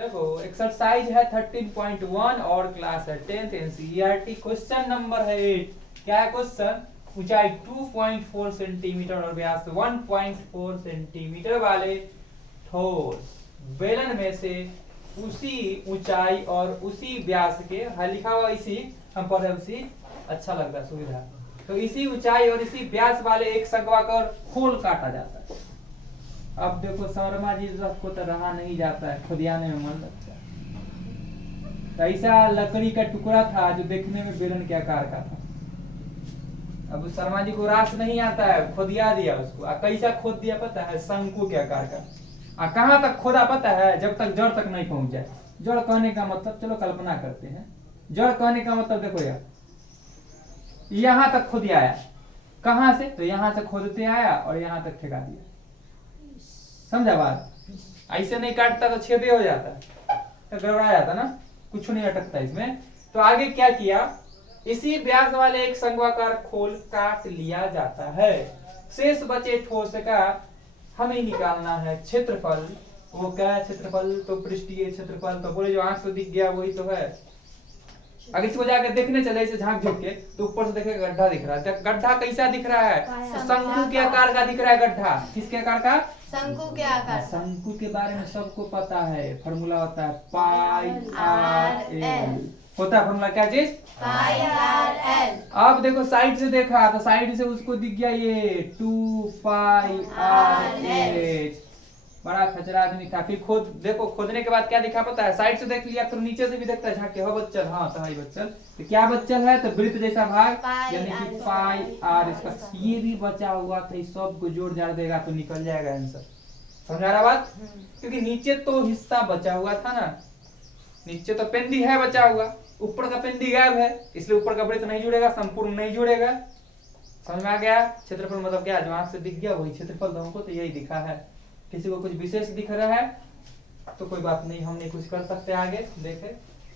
देखो एक्सरसाइज है 13.1 और क्लास है 10th एनसीईआरटी। क्वेश्चन नंबर है 8। क्या है क्वेश्चन? ऊंचाई 2.4 सेंटीमीटर और व्यास 1.4 सेंटीमीटर वाले ठोस बेलन में से उसी ऊंचाई और उसी व्यास के, लिखा हुआ इसी, हम पढ़ रहे उसी, अच्छा लग रहा है सुविधा। तो इसी ऊंचाई और इसी व्यास वाले एक शंक्वाकार खोल काटा जाता है। अब देखो शर्मा जी सबको तो रहा नहीं जाता है, खुदियाने में मन लगता है। तो ऐसा लकड़ी का टुकड़ा था जो देखने में बेलन के आकार का था। अब उस शर्मा जी को रास नहीं आता है, खोदिया दिया उसको। कैसा खोद दिया पता है? शंकु के आकार का। कहाँ तक खोदा पता है? जब तक जड़ तक नहीं पहुंच जाए। जड़ कहने का मतलब, चलो कल्पना करते हैं, जड़ कहने का मतलब देखो यार, यहां तक खोद आया। कहां से? तो यहां से खोदते आया और यहां तक ठेका दिया। समझा बात? ऐसे नहीं काटता तो छेदे हो जाता, तो गड़बड़ा जाता ना, कुछ नहीं अटकता इसमें। तो आगे क्या किया? इसी व्यास वाले एक शंक्वाकार खोल काट लिया जाता है। शेष बचे ठोस का हमें निकालना है क्षेत्रफल। वो क्या है क्षेत्रफल? तो पृष्ठीय क्षेत्रफल। तो बोले जो आंख से दिख गया वही तो है। अगर इसको जाकर देखने चले इसे झांक झुक के, तो ऊपर से देखे गड्ढा दिख रहा है। गड्ढा कैसा दिख रहा है? शंकु के आकार का दिख रहा है गड्ढा। किसके आकार का? शंकु के आकार। शंकु के बारे में सबको पता है, फॉर्मूला होता है पाई आर एल। होता है फॉर्मूला क्या चीज? पाई आर एल। अब देखो साइड से देखा तो साइड से उसको दिख गया ये 2 पाई आर एल। बड़ा खचरा आदमी था। फिर खोद देखो, खोदने के बाद क्या दिखा पता है? साइड से देख लिया तो नीचे से भी देखता है झांक के, हो बच्चल, हाँ तो है बच्चल। तो क्या बच्चल है? तो वृत्त जैसा भाग, यानी कि पाई आर इसका। ये भी बचा हुआ था, इस सब को जोड़ जाड़ देगा तो निकल जाएगा आंसर। समझा रहा बात? क्योंकि नीचे तो हिस्सा बचा हुआ था ना, नीचे तो पेंदी है बचा हुआ, ऊपर का पेंदी गायब है, इसलिए ऊपर का वृत्त नहीं जुड़ेगा, संपूर्ण नहीं जुड़ेगा। समझ में आ गया? क्षेत्रफल मतलब क्या? जो आंख से दिख गया वही क्षेत्रफल। तो हमको तो यही दिखा है। किसी को कुछ विशेष दिख रहा है तो कोई बात नहीं, हम नहीं कुछ कर सकते। आगे देखे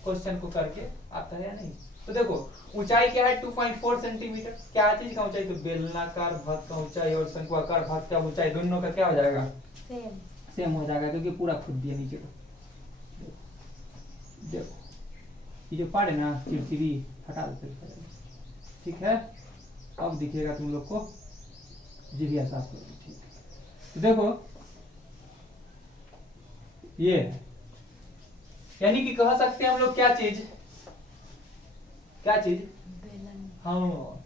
क्वेश्चन को करके आता है या नहीं। तो देखो ऊंचाई क्या है? 2.4 सेंटीमीटर। क्या चीज का ऊंचाई? तो बेलनाकार भाग का ऊंचाई और शंक्वाकार भाग का ऊंचाई दोनों का क्या हो जाएगा? सेम हो जाएगा, क्योंकि पूरा खुद दिया नीचे को। देखो ये जो पाड़ है ना चिड़चिड़ी, हटा दो। ठीक है, अब दिखेगा तुम लोग को। जिभिया साफ करो। ठीक है, तो देखो ये यानी कि कह सकते हैं हम लोग क्या चीज? क्या चीज? हाँ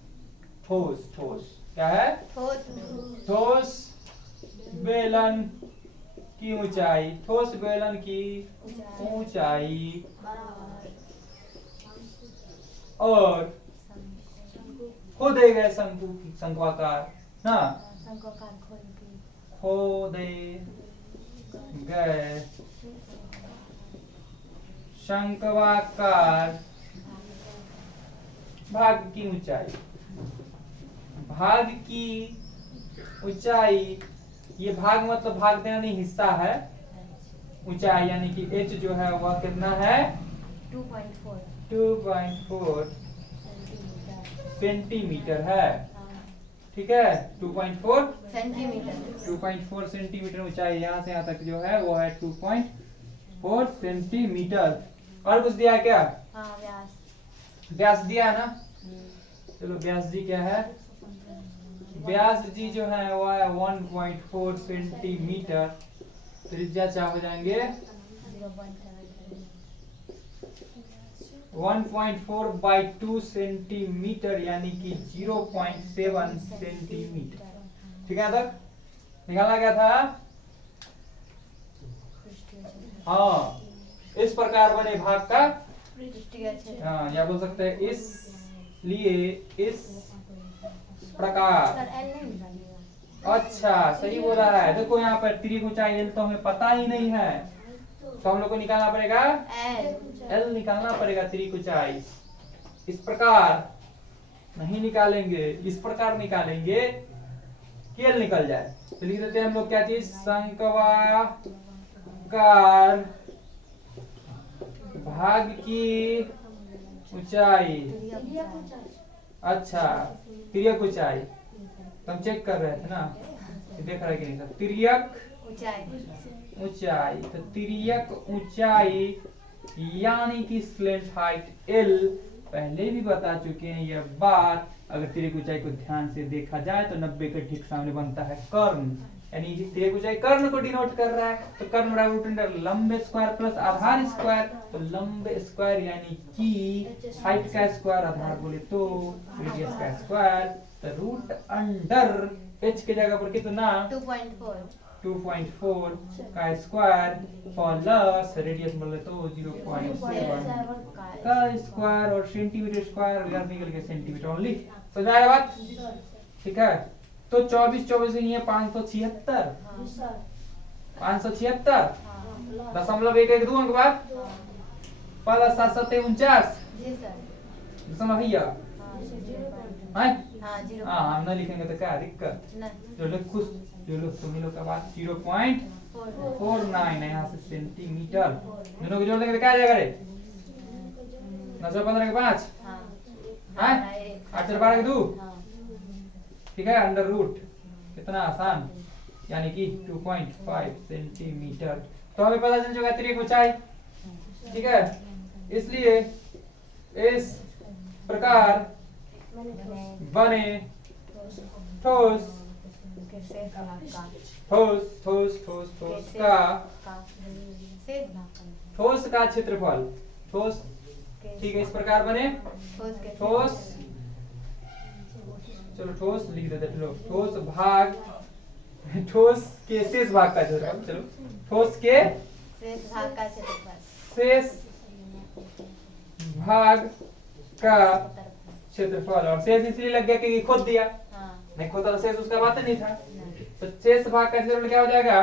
ठोस। ठोस क्या है? ठोस बेलन की ऊंचाई। ठोस बेलन की ऊंचाई और खोदे गए शंक्वाकार ना, खोदे गए शंक्वाकार भाग की ऊंचाई। भाग की ऊंचाई, ये भाग मतलब भाग देना नहीं, हिस्सा है। ऊंचाई यानी कि h जो है वह कितना है? 2.4 सेंटीमीटर है। ठीक है, 2.4 सेंटीमीटर ऊंचाई। यहाँ से यहाँ तक जो है वो है 2.4 सेंटीमीटर। और कुछ दिया है क्या? व्यास दिया है ना। चलो व्यास जी क्या है? व्यास जी जो है वो है 1.4 सेंटीमीटर। त्रिज्या क्या हो जाएंगे? 1.4 by 2 सेंटीमीटर यानी कि 0.7 सेंटीमीटर। ठीक है, तक निकाला गया था। हाँ, इस प्रकार बने भाग का, हाँ या बोल सकते हैं इसलिए इस प्रकार। अच्छा सही बोला है। देखो यहाँ पर त्रिक ऊंचाई एल तो हमें पता ही नहीं है, तो हम लोग को निकालना पड़ेगा एल निकालना पड़ेगा। त्रिक ऊंचाई इस प्रकार नहीं निकालेंगे, इस प्रकार निकालेंगे कि एल निकल जाए। तो लिख देते हैं हम लोग क्या चीज? शंक्वाकार भाग की ऊंचाई। अच्छा तिर्यक ऊंचाई, तो हम चेक कर रहे थे ना, देख रहे कि नहीं? तिर्यक ऊंचाई, तो तिर्यक ऊंचाई यानी कि स्लेंट हाइट L, पहले भी बता चुके हैं यह बात। अगर तिर्यक ऊंचाई को ध्यान से देखा जाए तो 90 के ठीक सामने बनता है कर्ण, यानी तिर्यक ऊंचाई कर्ण को डिनोट कर रहा है। तो कर्ण बराबर रूट अंडर लंब स्क्वायर प्लस आधार स्क्वायर, तो लंब स्क्वायर यानी कि हाइट का स्क्वायर, आधार बोले तो रेडियस का स्क्वायर, तो रूट अंडर h के जगह पर कितना 2.4 का स्क्वायर प्लस रेडियस बोले तो 0.7 का स्क्वायर और सेंटीमीटर स्क्वायर याद निकल के सेंटीमीटर ओनली। समझ में आया बात? ठीक है, तो 24 नहीं है 576 576.112 अंक बाद प्लस 749 दशमलव भैया हम ना लिखेंगे तो क्या दिक्कत, जो लोग खुश जो लोग तुम्हें लोग का बात 0.49 है यहाँ से सेंटीमीटर, दोनों को जोड़ देंगे तो क्या आ जाएगा रे 915 के 5 है 812 के 2, ठीक है, अंडर रूट, कितना आसान, यानी कि 2.5 सेंटीमीटर। तो हमें पता चल चुका तिर्यक ऊंचाई, ठीक है, इसलिए इस प्रकार बने ठोस का क्षेत्रफल, ठोस, ठीक है, इस प्रकार बने ठोस, चलो ठोस लिख देते हैं, ठोस भाग, ठोस के शेष भाग का क्षेत्रफल, चलो ठोस के शेष भाग का क्षेत्रफल, और शेष इसलिए लग गया कि खोद दिया, नहीं खोदा तो शेष उसका बात नहीं था, तो शेष भाग का क्षेत्रफल क्या हो जाएगा,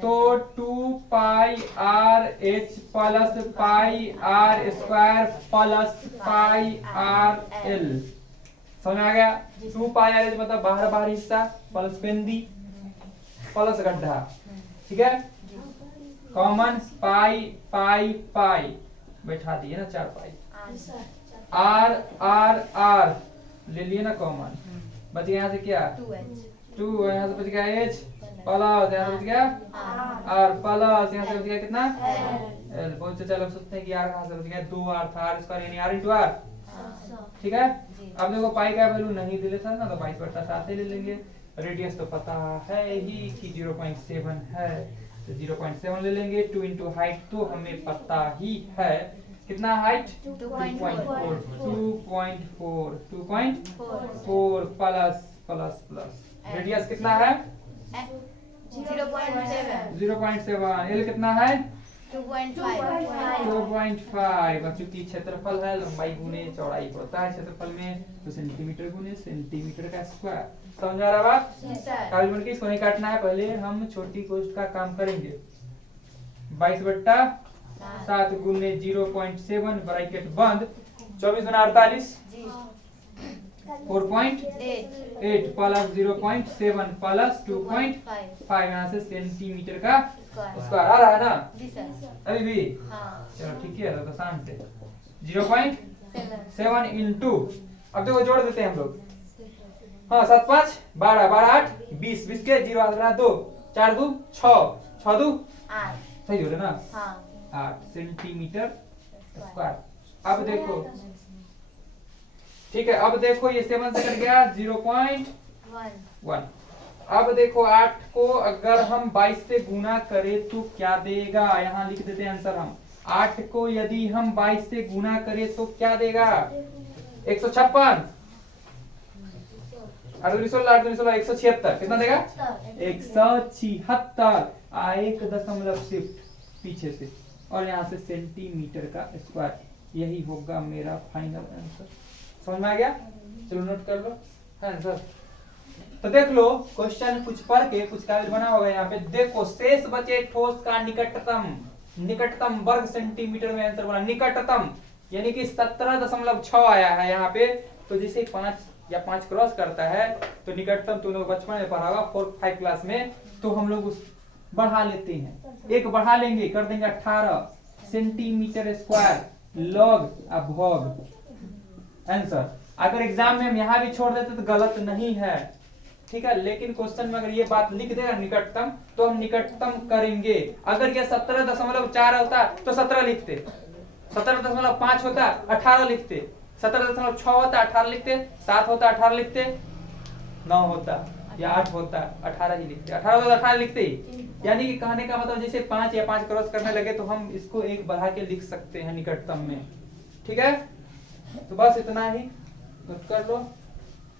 तो 2 pi R H plus pi R square plus pi R L, समझ में आ गया। 2 पाई आर एच मतलब बाहर हिस्सा प्लस पेंदी प्लस गड्ढा, ठीक है, कॉमन पाई पाई पाई बैठा दिए ना 4 पाई, आर आर आर ले लिए ना कॉमन, बच गया यहाँ से क्या 2, यहाँ से बच गया h प्लस यहाँ से बच गया r प्लस यहाँ से बच गया कितना l। बहुत से लोग सोचते हैं कि r कहाँ से बच गया, 2r था, r स्क्वायर यानी r इंटू r, ठीक है। अब देखो पाई का वैल्यू नहीं दे लेता ना तो 22/7 ले लेंगे, रेडियस तो पता है ही कि 0.7 है, तो 0.7 ले लेंगे। 2 इंटू हाइट तो हमें पता ही है, कितना height 2.4 plus plus plus, radius कितना है 0.7, एल कितना है 2.5। अब चूंकि क्षेत्रफल है, लंबाई गुने चौड़ाई पड़ता है क्षेत्रफल में, तो सेंटीमीटर गुने सेंटीमीटर का स्क्वायर। समझ आ रहा बात? कागज की इसको नहीं काटना है, पहले हम छोटी कोष्ठ का काम करेंगे। 22/7 गुने 0.7 ब्रैकेट बंद, 24 गुना 48 4.8 प्लस 0.7 प्लस 2.5, यहाँ से सेंटीमीटर का स्क्वायर आ रहा है ना अभी भी, चलो ठीक है, तो आसान से 0.7 इंटू, अब देखो जोड़ देते हैं हम लोग, हाँ 7 5 12 12 8 20 20 के 0 आ 2 4 2 6 6 2 8, सही हो रहा ना 8 सेंटीमीटर स्क्वायर। अब देखो ठीक है, अब देखो ये 7 से कट गया 0.1। अब देखो 8 को अगर हम 22 से गुना करें तो क्या देगा, यहाँ लिख देते हैं आंसर हम। 8 को यदि हम 22 से गुना करें तो क्या देगा 156, 176, कितना देगा 176, 1 दशमलव शिफ्ट पीछे से, और यहाँ से सेंटीमीटर का स्क्वायर, यही होगा मेरा फाइनल आंसर। समझ में आ गया? चलो नोट कर लो आंसर। तो देख लो क्वेश्चन कुछ पढ़ के कुछ कागज बना होगा यहाँ पे, देखो शेष बचे ठोस का निकटतम वर्ग सेंटीमीटर में आंसर बना, निकटतम यानी कि 17.6 आया है यहाँ पे। तो जैसे 5 या 5 क्रॉस करता है तो निकटतम, तुम लोग बचपन में पढ़ा होगा 4-5 क्लास में, तो हम लोग उस बढ़ा लेते हैं, एक बढ़ा लेंगे, कर देंगे 18 सेंटीमीटर स्क्वायर लॉग भोग आंसर। अगर एग्जाम में हम यहाँ भी छोड़ देते तो गलत नहीं है, ठीक है, लेकिन क्वेश्चन में अगर ये बात लिख देगा निकटतम, तो हम निकटतम करेंगे। अगर ये 17.4 होता तो 17 लिखते, 17.5 होता 18 लिखते, 17.6 होता 18 लिखते, 7 होता 18 लिखते, 9 होता या 8 होता 18 ही लिखते, 18 होता 18 लिखते ही। यानी कि कहने का मतलब जैसे 5 या 5 क्रॉस करने लगे तो हम इसको एक बढ़ा के लिख सकते हैं निकटतम में। ठीक है, तो बस इतना ही, नोट कर लो।